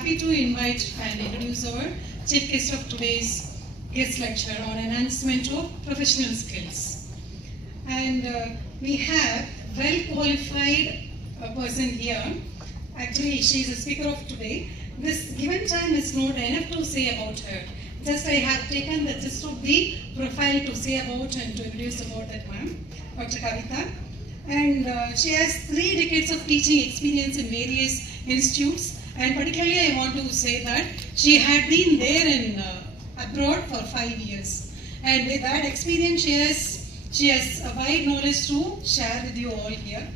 happy to invite and introduce our chief guest of today's guest lecture on enhancement of professional skills. And we have well-qualified person here. Actually, she is the speaker of today. This given time is not enough to say about her. Just I have taken the gist of the profile to say about and to introduce about that ma'am, Dr. Kavita. And she has 3 decades of teaching experience in various institutes. And particularly I want to say that she had been there in abroad for 5 years. And with that experience she has a wide knowledge to share with you all here.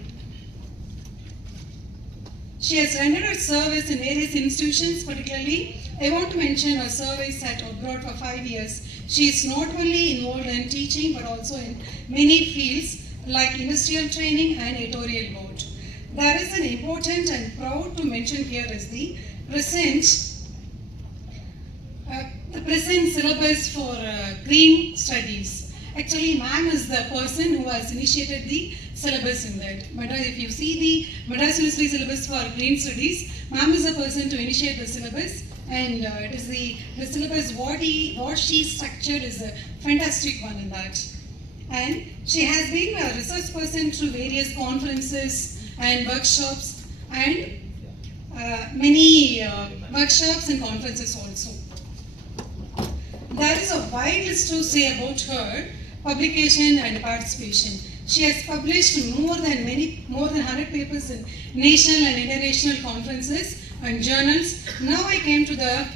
She has rendered her service in various institutions, particularly I want to mention her service at abroad for 5 years. She is not only involved in teaching but also in many fields like industrial training and editorial board. There is an important and proud to mention here is the present syllabus for green studies. Actually, ma'am is the person who has initiated the syllabus in that. If you see the Madras University syllabus for green studies, ma'am is the person to initiate the syllabus, and it is the syllabus what she structured is a fantastic one in that. And she has been a research person through various conferences and workshops and many workshops and conferences also. There is a wide list to say about her publication and participation. She has published more than 100 papers in national and international conferences and journals. Now I came to the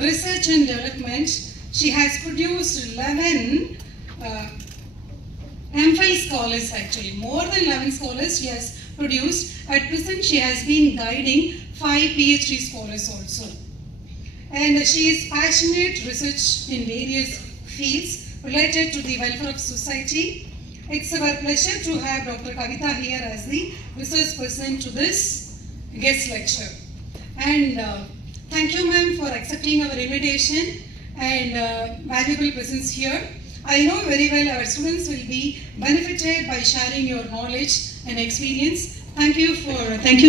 research and development. She has produced 11 MPhil scholars actually. More than 11 scholars she has produced. At present she has been guiding 5 PhD scholars also. And she is passionate research in various fields related to the welfare of society. It's our pleasure to have Dr. Kavita here as the research person to this guest lecture. And thank you ma'am for accepting our invitation and valuable presence here. I know very well our students will be benefited by sharing your knowledge and experience. Thank you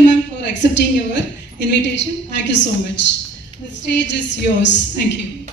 ma'am for accepting our invitation. Thank you so much. The stage is yours. Thank you.